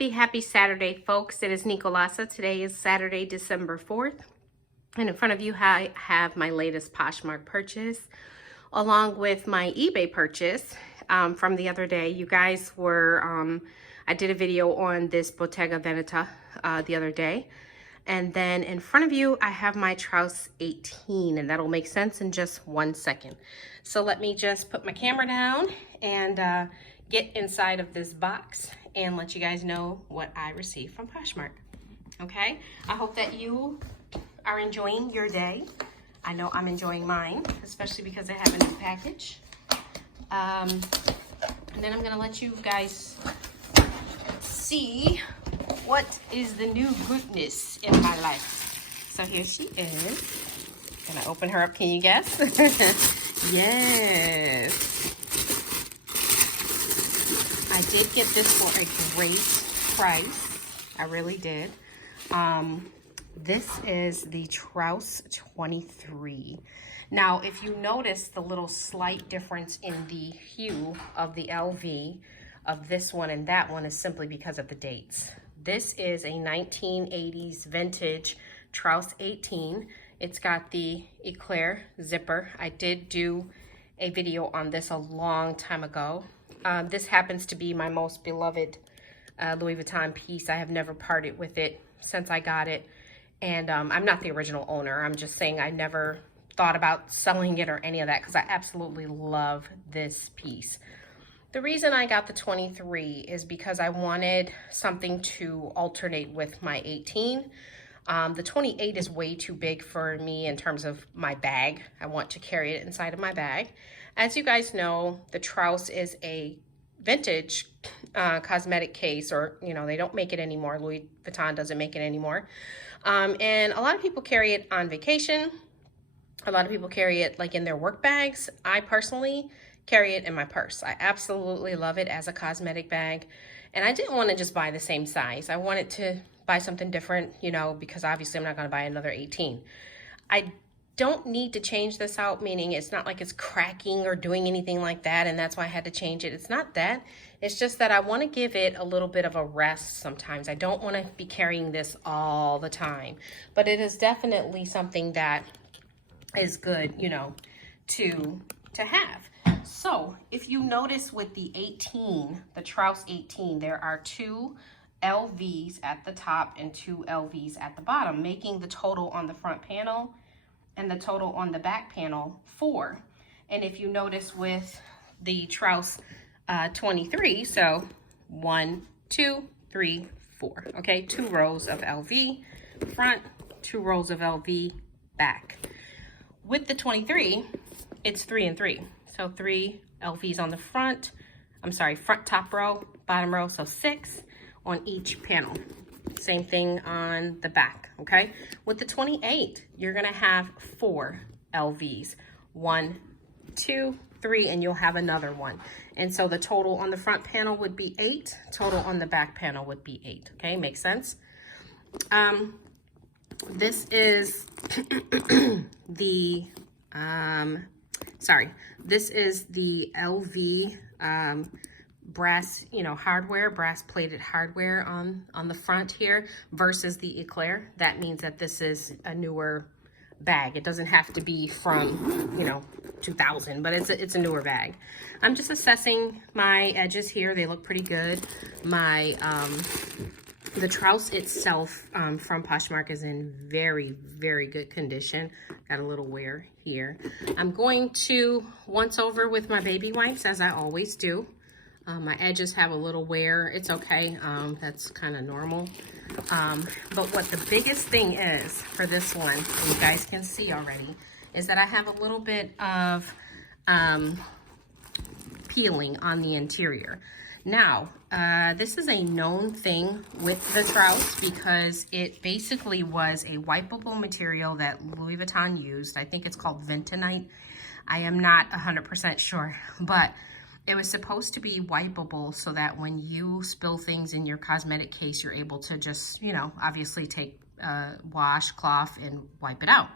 Happy Saturday, folks. It is Nicolasa. Today is Saturday, December 4th. And in front of you, I have my latest Poshmark purchase, along with my eBay purchase from the other day. You guys were, I did a video on this Bottega Veneta the other day. And then in front of you, I have my Trousse 18, and that'll make sense in just 1 second. So let me just put my camera down and get inside of this box and let you guys know what I received from Poshmark. Okay, I hope that you are enjoying your day. I know I'm enjoying mine, especially because I have a new package. And then I'm gonna let you guys see what is the new goodness in my life. So here she is. Gonna open her up, can you guess? Yes. I did get this for a great price. I really did. This is the Trousse 23. Now, if you notice the little slight difference in the hue of the LV of this one and that one is simply because of the dates. This is a 1980s vintage Trousse 18. It's got the eclair zipper. I did do a video on this a long time ago. This happens to be my most beloved Louis Vuitton piece. I have never parted with it since I got it. And I'm not the original owner. I'm just saying I never thought about selling it or any of that because I absolutely love this piece. The reason I got the 23 is because I wanted something to alternate with my 18. The 28 is way too big for me in terms of my bag. I want to carry it inside of my bag. As you guys know, the Trousse is a vintage cosmetic case, or, you know, they don't make it anymore. Louis Vuitton doesn't make it anymore. And a lot of people carry it on vacation. A lot of people carry it like in their work bags. I personally carry it in my purse. I absolutely love it as a cosmetic bag. And I didn't want to just buy the same size. I wanted to buy something different, you know, because obviously I'm not going to buy another 18. I don't need to change this out, meaning it's not like it's cracking or doing anything like that, and that's why I had to change it. It's not that. It's just that I want to give it a little bit of a rest sometimes. I don't want to be carrying this all the time, but it is definitely something that is good, you know, to have. So if you notice with the 18, the Trousse 18, there are 2 LVs at the top and 2 LVs at the bottom, making the total on the front panel and the total on the back panel 4. And if you notice with the Trousse 23, so 1, 2, 3, 4. Okay, 2 rows of LV front, 2 rows of LV back. With the 23, it's 3 and 3. So 3 LVs on the front, I'm sorry, front top row, bottom row, so 6 on each panel. Same thing on the back, okay? With the 28, you're gonna have 4 LVs. 1, 2, 3, and you'll have another one. And so the total on the front panel would be 8, total on the back panel would be 8, okay? Makes sense? This is the, this is the LV brass, you know, hardware, brass plated hardware on the front here versus the eclair. That means that this is a newer bag. It doesn't have to be from, you know, 2000, but it's a newer bag. I'm just assessing my edges here. They look pretty good. My the Trousse itself from Poshmark is in very, very good condition. Got a little wear here. I'm going to once over with my baby wipes, as I always do. My edges have a little wear. It's okay. That's kind of normal. But what the biggest thing is for this one, you guys can see already, is that I have a little bit of peeling on the interior. Now, this is a known thing with the Trousse because it basically was a wipeable material that Louis Vuitton used. I think it's called Vuittonite. I am not 100% sure, but it was supposed to be wipeable so that when you spill things in your cosmetic case, you're able to just, you know, obviously take a washcloth and wipe it out.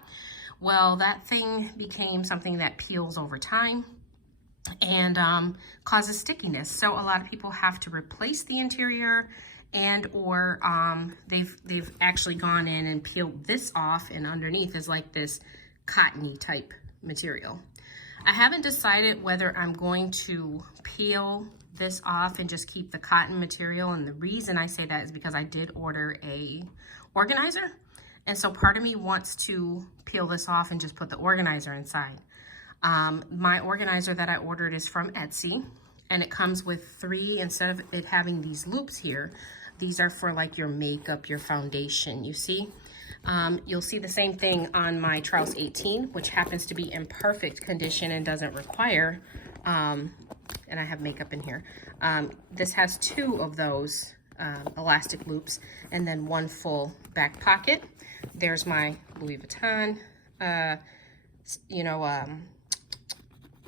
Well, that thing became something that peels over time. and causes stickiness. So a lot of people have to replace the interior, and or they've actually gone in and peeled this off, and underneath is like this cottony type material. I haven't decided whether I'm going to peel this off and just keep the cotton material, and the reason I say that is because I did order a organizer, and so part of me wants to peel this off and just put the organizer inside. My organizer that I ordered is from Etsy, and it comes with 3, instead of it having these loops here, these are for like your makeup, your foundation, you see? You'll see the same thing on my Trousse 18, which happens to be in perfect condition and doesn't require, and I have makeup in here. This has 2 of those elastic loops, and then 1 full back pocket. There's my Louis Vuitton,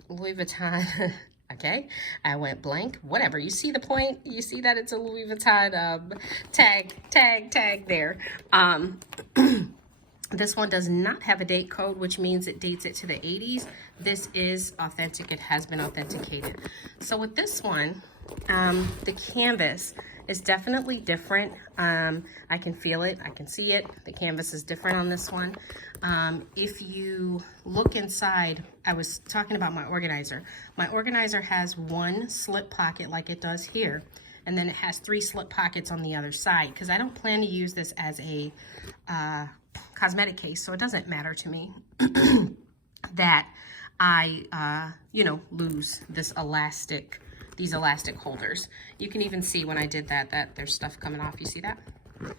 Louis Vuitton. Okay, I went blank. Whatever, you see the point? You see that it's a Louis Vuitton tag there. This one does not have a date code, which means it dates it to the 80s. This is authentic. It has been authenticated. So with this one, the canvas is definitely different. I can feel it. I can see it. The canvas is different on this one. If you look inside, I was talking about my organizer. My organizer has 1 slip pocket like it does here, and then it has 3 slip pockets on the other side, because I don't plan to use this as a cosmetic case, so it doesn't matter to me that I, lose these elastic holders. You can even see when I did that there's stuff coming off. You see that?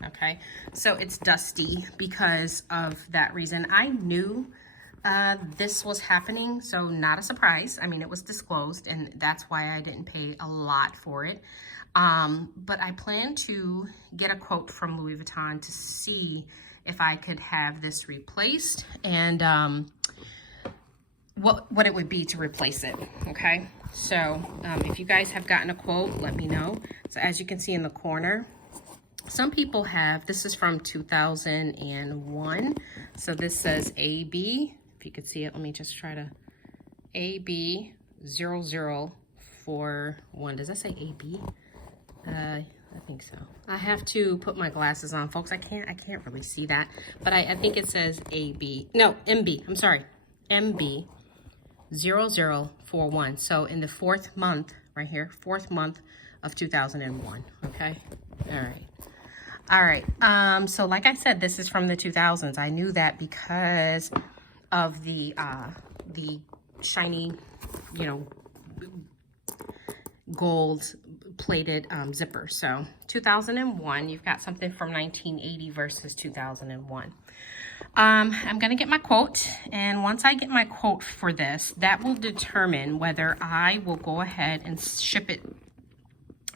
Okay, so it's dusty because of that reason. I knew this was happening, so not a surprise. I mean, it was disclosed, and that's why I didn't pay a lot for it. But I plan to get a quote from Louis Vuitton to see if I could have this replaced, and what it would be to replace it, okay? So if you guys have gotten a quote, let me know. So as you can see in the corner, some people have, this is from 2001. So this says AB, if you could see it, let me just try to, AB0041. Does that say AB? I think so. I have to put my glasses on, folks. I can't really see that, but I think it says AB. No, MB. I'm sorry, MB0041. So in the 4th month, right here, 4th month of 2001. Okay. All right. So like I said, this is from the 2000s. I knew that because of the shiny, gold plated zipper. So 2001, you've got something from 1980 versus 2001. I'm gonna get my quote, and once I get my quote for this, that will determine whether I will go ahead and ship it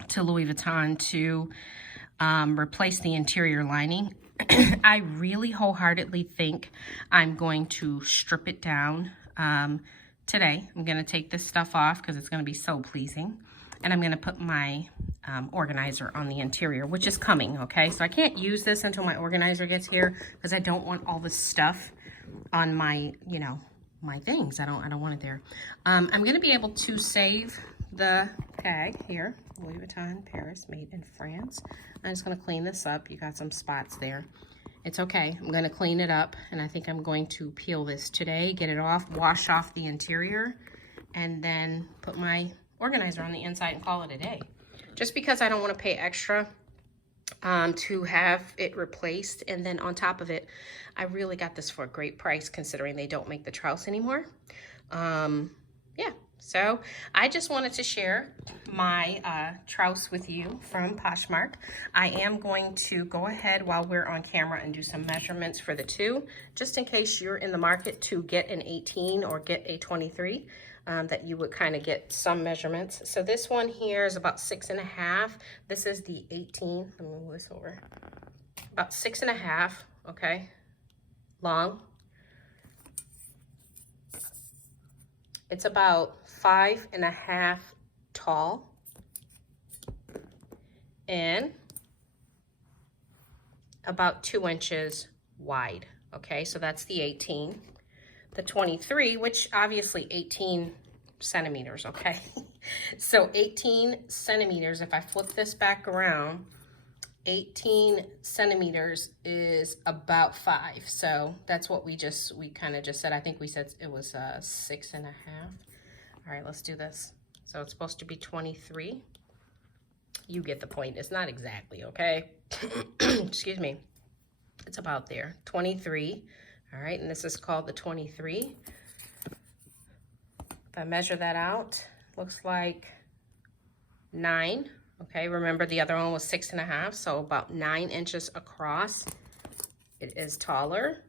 to Louis Vuitton to replace the interior lining. I really wholeheartedly think I'm going to strip it down today. I'm gonna take this stuff off because it's gonna be so pleasing. And I'm gonna put my organizer on the interior, which is coming, okay? So I can't use this until my organizer gets here because I don't want all this stuff on my, my things. I don't want it there. I'm gonna be able to save the tag here, Louis Vuitton, Paris, made in France. I'm just gonna clean this up. You got some spots there. It's okay, I'm gonna clean it up, and I think I'm going to peel this today, get it off, wash off the interior, and then put my organizer on the inside and call it a day. Just because I don't want to pay extra to have it replaced, and then on top of it, I really got this for a great price considering they don't make the Trousse anymore. Yeah, so I just wanted to share my Trousse with you from Poshmark. I am going to go ahead while we're on camera and do some measurements for the 2, just in case you're in the market to get an 18 or get a 23. That you would kind of get some measurements. So this one here is about 6.5. This is the 18. Let me move this over. About 6.5, okay, long. It's about 5.5 tall. And about 2 inches wide, okay? So that's the 18. The 23, which obviously 18 centimeters, okay? So 18 centimeters, if I flip this back around, 18 centimeters is about 5. So that's what we kind of just said. I think we said it was 6.5. All right, let's do this. So it's supposed to be 23. You get the point. It's not exactly, okay? Excuse me. It's about there. 23. All right, and this is called the 23. If I measure that out, looks like 9. Okay, remember the other one was 6.5, so about 9 inches across. It is taller.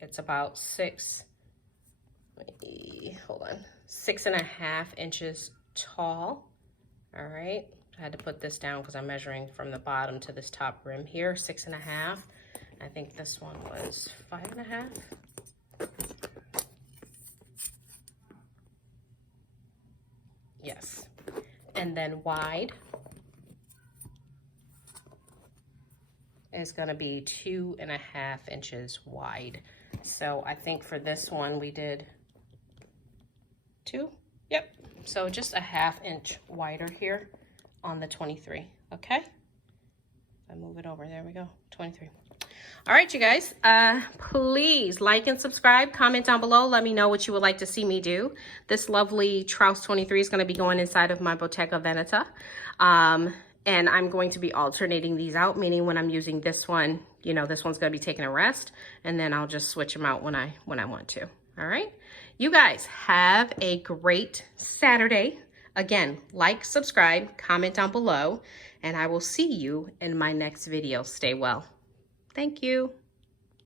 It's about 6.5 inches tall. All right, I had to put this down because I'm measuring from the bottom to this top rim here, 6.5. I think this one was 5.5. Yes. And then wide is going to be 2.5 inches wide. So I think for this one we did 2. Yep. So just a 1/2 inch wider here on the 23. Okay. If I move it over, there we go. 23. All right, you guys, please like and subscribe, comment down below. Let me know what you would like to see me do. This lovely Trousse 23 is going to be going inside of my Bottega Veneta. And I'm going to be alternating these out, meaning when I'm using this one, you know, this one's going to be taking a rest, and then I'll just switch them out when I want to. All right. You guys have a great Saturday. Again, like, subscribe, comment down below, and I will see you in my next video. Stay well. Thank you.